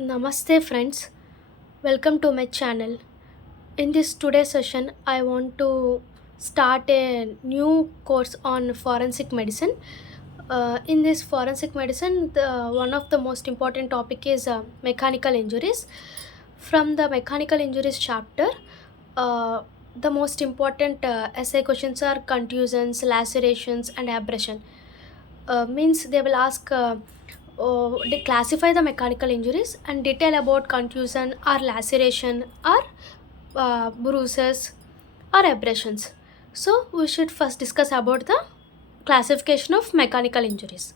Namaste friends, welcome to my channel. In this today's session, I want to start a new course on forensic medicine. In this forensic medicine, one of the most important topic is mechanical injuries. From the mechanical injuries chapter, uh, the most important essay questions are contusions, lacerations, and abrasion. Means they will ask they classify the mechanical injuries and detail about contusion or laceration or bruises or abrasions. So we should first discuss about the classification of mechanical injuries.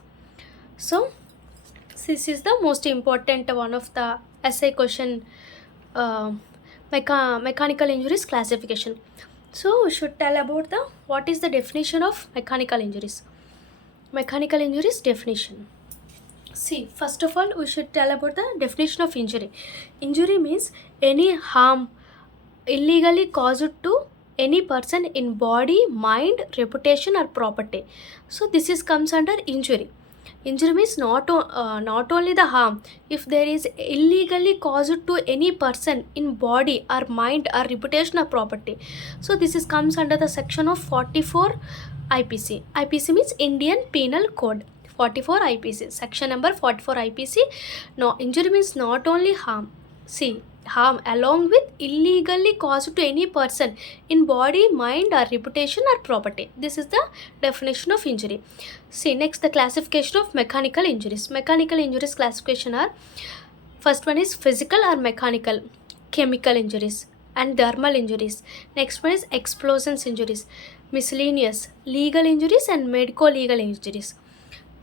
So this is the most important one of the essay question, uh, mechanical injuries classification. So we should tell about the what is the definition of mechanical injuries. Mechanical injuries definition. See, first of all, we should tell about the definition of injury. Injury means any harm illegally caused to any person in body, mind, reputation, or property. So this is comes under injury. Injury means not only the harm. If there is illegally caused to any person in body or mind or reputation or property, so this is comes under the section of 44 IPC. IPC means Indian Penal Code. 44 IPC, section number 44 IPC. No, injury means not only harm. See, harm along with illegally caused to any person in body, mind, or reputation or property. This is the definition of injury. See, next the classification of mechanical injuries. Mechanical injuries classification are: first one is physical or mechanical, chemical injuries, and thermal injuries. Next one is explosions injuries, miscellaneous, legal injuries, and medico legal injuries.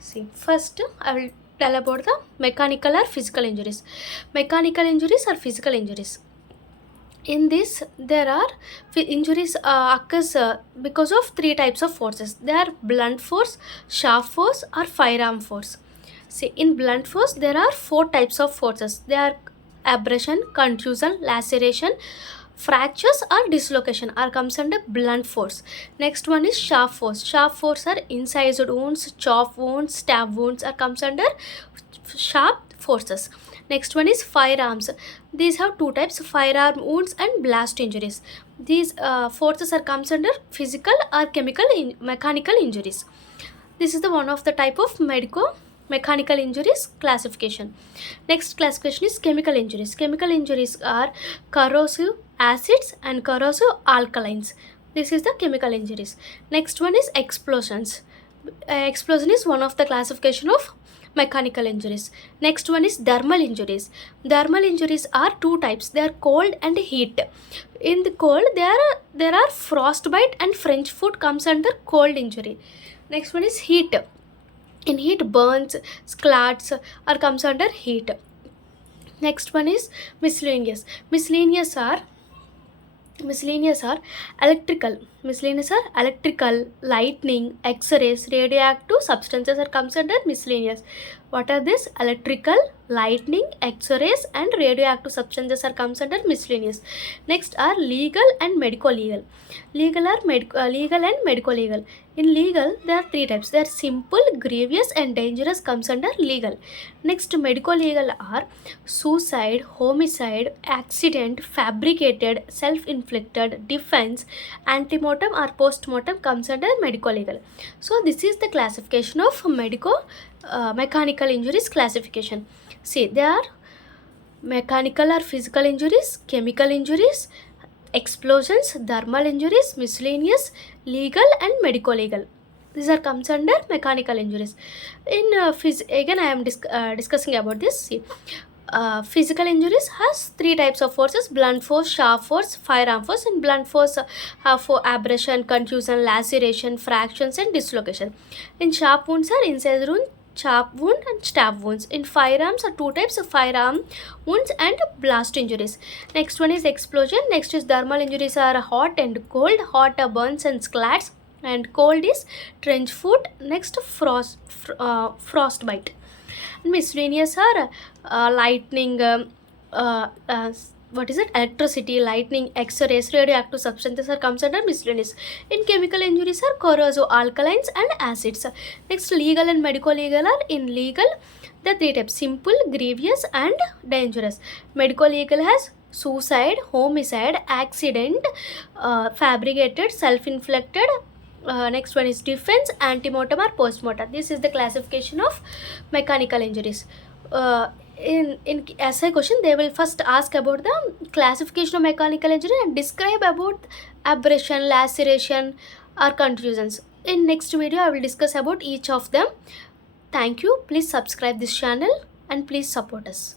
See, first I will tell about the mechanical or physical injuries. Mechanical injuries or physical injuries. In this, there are injuries occurs because of three types of forces. They are blunt force, sharp force, or firearm force. See, in blunt force, there are four types of forces. They are abrasion, contusion, laceration, fractures, or dislocation are comes under blunt force. Next one is sharp force. Sharp force are incised wounds, chop wounds, stab wounds are comes under sharp forces. Next one is firearms. These have two types: firearm wounds and blast injuries. These forces are comes under physical or mechanical injuries. This is the one of the type of mechanical injuries classification. Next classification is chemical injuries. Chemical injuries are corrosive acids and corrosive alkalines. This is the chemical injuries. Next one is explosions. Explosion is one of the classification of mechanical injuries. Next one is thermal injuries. Thermal injuries are two types. They are cold and heat. In the cold, there are frostbite and French foot comes under cold injury. Next one is heat. In heat, burns, scalds are comes under heat. Next one is miscellaneous. Miscellaneous are electrical. Miscellaneous are electrical, lightning, x-rays, radioactive substances are comes under miscellaneous. What are this? Electrical, lightning, x-rays, and radioactive substances are comes under miscellaneous. Next are legal and medico legal. Legal and medico legal. In legal, there are three types. They are simple, grievous, and dangerous comes under legal. Next, medico legal are suicide, homicide, accident, fabricated, self-inflicted, defense, antemortem or postmortem comes under medico legal. So this is the classification of mechanical injuries classification. See, there are mechanical or physical injuries, chemical injuries, explosions, thermal injuries, miscellaneous, legal, and medico legal. These are comes under mechanical injuries. In again I am discussing about this. See, physical injuries has three types of forces: blunt force, sharp force, firearm force. In blunt force have for abrasion, contusion, laceration, fractions, and dislocation. In sharp wounds are incised wound, sharp wound, and stab wounds. In firearms are two types of firearm wounds and blast injuries. Next one is explosion. Next is thermal injuries are hot and cold. Hot are burns and scalds, and cold is trench foot. Next frostbite. Miscellaneous are lightning, what is it, electricity, lightning, x-rays, radioactive substances are comes under miscellaneous. In chemical injuries are corrosive, alkalines and acids. Next, legal and medical legal are in legal the three types: simple, grievous and dangerous. Medical legal has suicide, homicide, accident, fabricated, self-inflicted. Next one is defense, antemortem or postmortem. This is the classification of mechanical injuries. In essay question, they will first ask about the classification of mechanical injury and describe about abrasion, laceration or contusions. In next video I will discuss about each of them. Thank you. Please subscribe this channel and please support us.